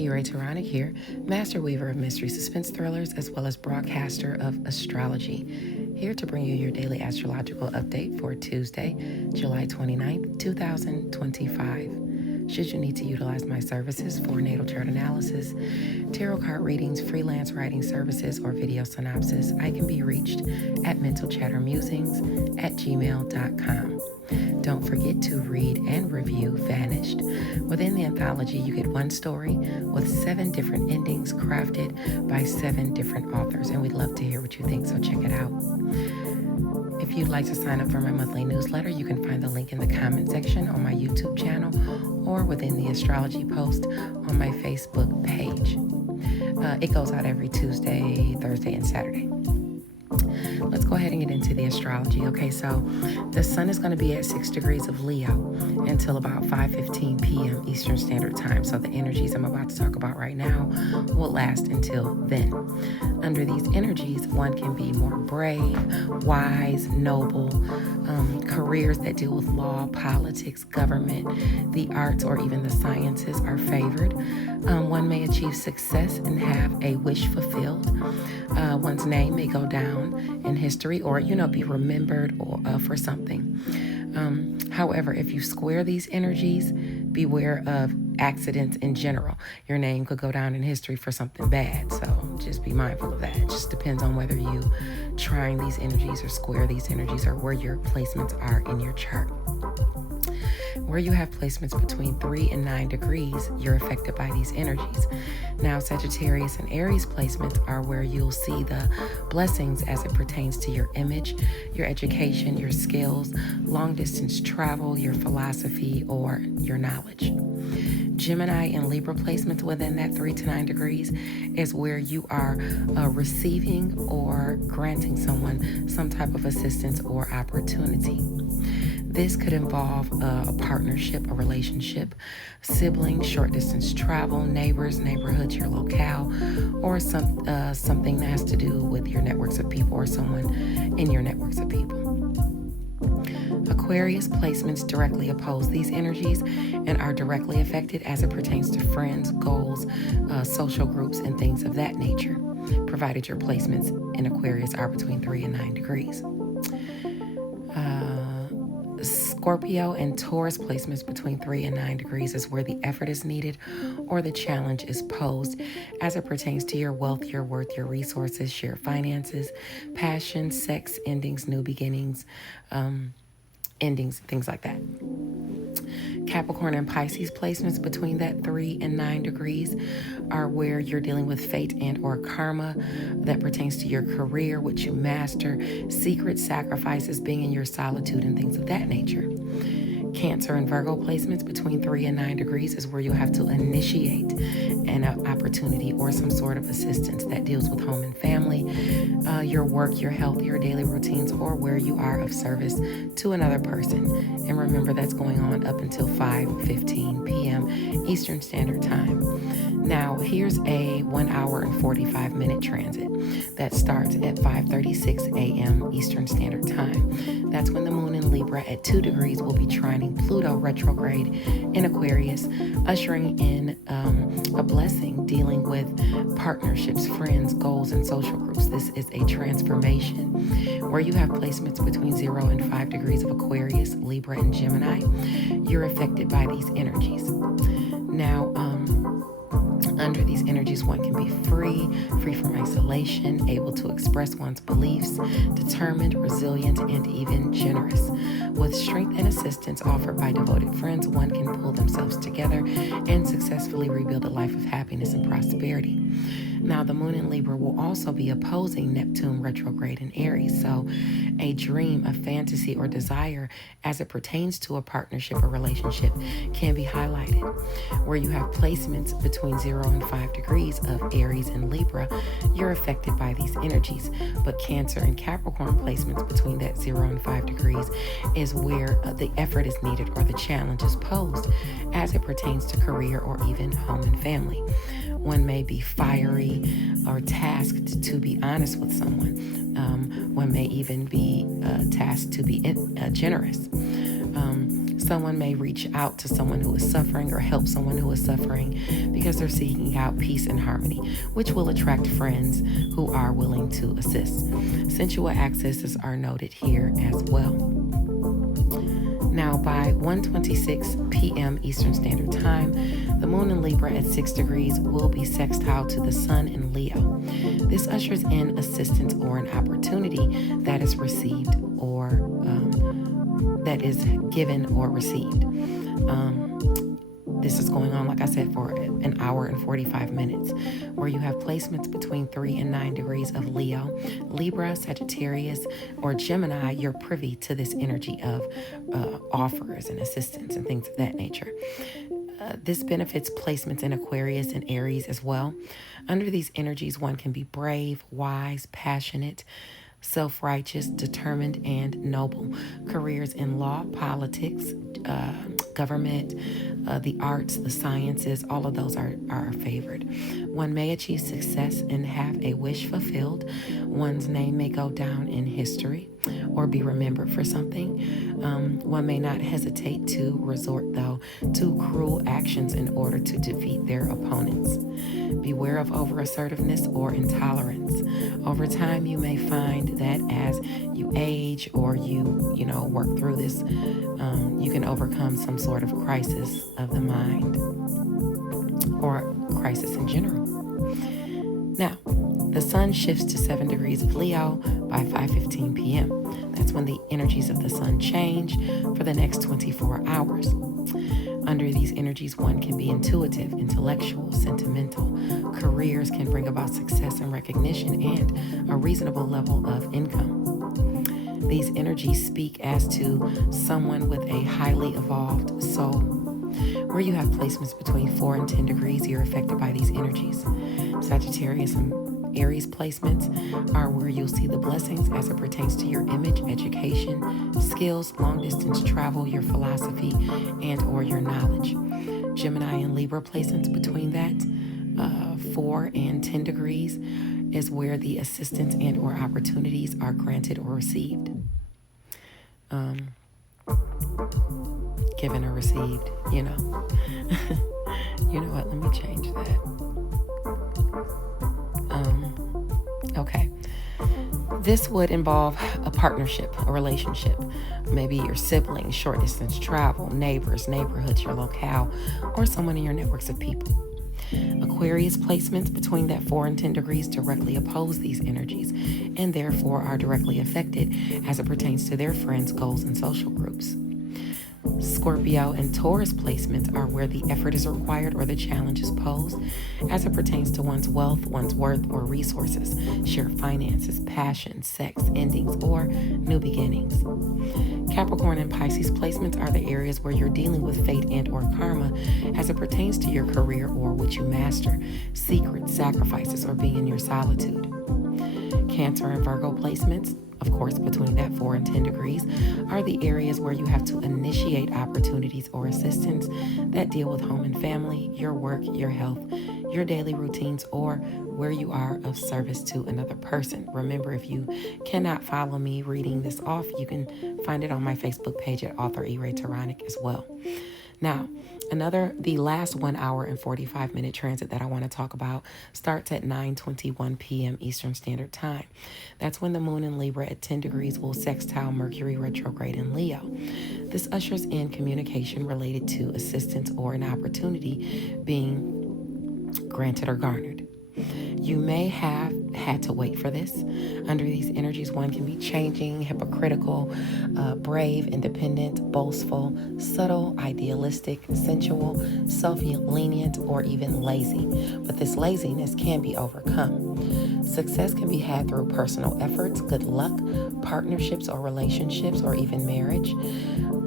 Taronic here, master weaver of mystery suspense thrillers, as well as broadcaster of Astrology, here to bring you your daily astrological update for Tuesday, July 29th, 2025. Should you need to utilize my services for natal chart analysis, tarot card readings, freelance writing services, or video synopsis, I can be reached at mentalchattermusings@gmail.com. Don't forget to read and review VANIISHED. Within the anthology, you get one story with 7 different endings crafted by 7 different authors, and we'd love to hear what you think, so check it out. If you'd like to sign up for my monthly newsletter, you can find the link in the comment section on my YouTube channel or within the astrology post on my Facebook page. It goes out every Tuesday, Thursday, and Saturday. Let's go ahead and get into the astrology. Okay, so the sun is going to be at 6 degrees of Leo until about 5:15 p.m. Eastern Standard Time. So the energies I'm about to talk about right now will last until then. Under these energies, one can be more brave, wise, noble. Careers that deal with law, politics, government, the arts, or even the sciences are favored. One may achieve success and have a wish fulfilled. One's name may go down in history or, be remembered for something. However, if you square these energies, beware of accidents in general. Your name could go down in history for something bad, so just be mindful of that. It just depends on whether you trine these energies or square these energies or where your placements are in your chart. Where you have placements between 3 and 9 degrees, you're affected by these energies. Now, Sagittarius and Aries placements are where you'll see the blessings as it pertains to your image, your education, your skills, long distance travel, your philosophy, or your knowledge. Gemini and Libra placements within that 3 to 9 degrees is where you are receiving or granting someone some type of assistance or opportunity. This could involve a partnership, a relationship, siblings, short distance travel, neighbors, neighborhoods, your locale, or something that has to do with your networks of people or someone in your networks of people. Aquarius placements directly oppose these energies and are directly affected as it pertains to friends, goals, social groups, and things of that nature, provided your placements in Aquarius are between 3 and 9 degrees. Scorpio and Taurus placements between 3 and 9 degrees is where the effort is needed or the challenge is posed as it pertains to your wealth, your worth, your resources, shared finances, passion, sex, endings, new beginnings, endings, things like that. Capricorn and Pisces placements between that 3 and 9 degrees are where you're dealing with fate and or karma that pertains to your career, which you master, secret sacrifices, being in your solitude, and things of that nature. Cancer and Virgo placements between 3 and 9 degrees is where you'll have to initiate an opportunity or some sort of assistance that deals with home and family, your work, your health, your daily routines, or where you are of service to another person. And remember, that's going on up until 5:15 p.m. Eastern Standard Time. Now, here's a 1 hour and 45-minute transit that starts at 5:36 a.m. Eastern Standard Time. That's when the moon in Libra at 2 degrees will be trining Pluto retrograde in Aquarius, ushering in a blessing dealing with partnerships, friends, goals, and social groups. This is a transformation. Where you have placements between 0 and 5 degrees of Aquarius, Libra, and Gemini, you're affected by these energies. Now, under these energies, one can be free from isolation, able to express one's beliefs, determined, resilient, and even generous. With strength and assistance offered by devoted friends, one can pull themselves together and successfully rebuild a life of happiness and prosperity. Now, the moon in Libra will also be opposing Neptune retrograde in Aries. So a dream, a fantasy, or desire as it pertains to a partnership or relationship can be highlighted. Where you have placements between 0 and 5 degrees of Aries and Libra, you're affected by these energies. But Cancer and Capricorn placements between that 0 and 5 degrees is where the effort is needed or the challenge is posed as it pertains to career or even home and family. One may be fiery or tasked to be honest with someone. One may even be tasked to be generous. Someone may reach out to someone who is suffering or help someone who is suffering because they're seeking out peace and harmony, which will attract friends who are willing to assist. Sensual accesses are noted here as well. Now, by 1:26 p.m. Eastern Standard Time, the moon in Libra at 6 degrees will be sextile to the sun in Leo. This ushers in assistance or an opportunity that is received or that is given or received. This is going on, like I said, for an hour and 45 minutes, where you have placements between 3 and 9 degrees of Leo, Libra, Sagittarius, or Gemini. You're privy to this energy of offers and assistance and things of that nature. This benefits placements in Aquarius and Aries as well. Under these energies, one can be brave, wise, passionate, self-righteous, determined, and noble. Careers in law, politics, government, the arts, the sciences, all of those are favored. One may achieve success and have a wish fulfilled. One's name may go down in history or be remembered for something. One may not hesitate to resort, though, to cruel actions in order to defeat their opponents. Beware of over-assertiveness or intolerance. Over time, you may find that as you age or you work through this, you can overcome some sort of crisis of the mind or crisis in general. Now, the sun shifts to 7 degrees of Leo by 5:15 p.m. That's when the energies of the sun change for the next 24 hours. Under these energies, one can be intuitive, intellectual, sentimental. Careers can bring about success and recognition and a reasonable level of income. These energies speak as to someone with a highly evolved soul. Where you have placements between 4 and 10 degrees, you're affected by these energies. Sagittarius and Aries placements are where you'll see the blessings as it pertains to your image, education, skills, long-distance travel, your philosophy, and or your knowledge. Gemini and Libra placements between that 4 and 10 degrees is where the assistance and or opportunities are granted or received. Given or received, You know what? Let me change that. Okay. This would involve a partnership, a relationship, maybe your siblings, short distance travel, neighbors, neighborhoods, your locale, or someone in your networks of people. Aquarius placements between that 4 and 10 degrees directly oppose these energies and therefore are directly affected as it pertains to their friends, goals, and social groups. Scorpio and Taurus placements are where the effort is required or the challenge is posed as it pertains to one's wealth, one's worth, or resources, shared finances, passion, sex, endings, or new beginnings. Capricorn and Pisces placements are the areas where you're dealing with fate and or karma as it pertains to your career or what you master, secrets, sacrifices, or being in your solitude. Cancer and Virgo placements, of course, between that 4 and 10 degrees, are the areas where you have to initiate opportunities or assistance that deal with home and family, your work, your health, your daily routines, or where you are of service to another person. Remember, if you cannot follow me reading this off, you can find it on my Facebook page at Author E. Ray Taronic as well. Now, the last 1 hour and 45 minute transit that I want to talk about starts at 9:21 p.m. Eastern Standard Time. That's when the moon in Libra at 10 degrees will sextile Mercury retrograde in Leo. This ushers in communication related to assistance or an opportunity being granted or garnered. You may have had to wait for this. Under these energies, one can be changing, hypocritical, brave, independent, boastful, subtle, idealistic, sensual, self-lenient, or even lazy. But this laziness can be overcome. Success can be had through personal efforts, good luck, partnerships or relationships, or even marriage.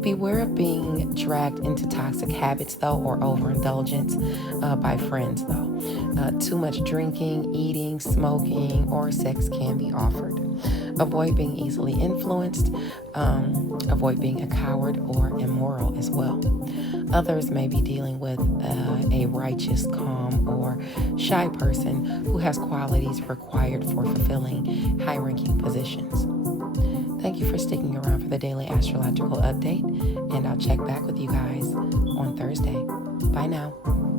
Beware of being dragged into toxic habits, though, or overindulgence by friends, though. Too much drinking, eating, smoking, or sex can be offered. Avoid being easily influenced. Avoid being a coward or immoral as well. Others may be dealing with a righteous, calm, or shy person who has qualities required for fulfilling high-ranking positions. Thank you for sticking around for the daily astrological update, and I'll check back with you guys on Thursday. Bye now.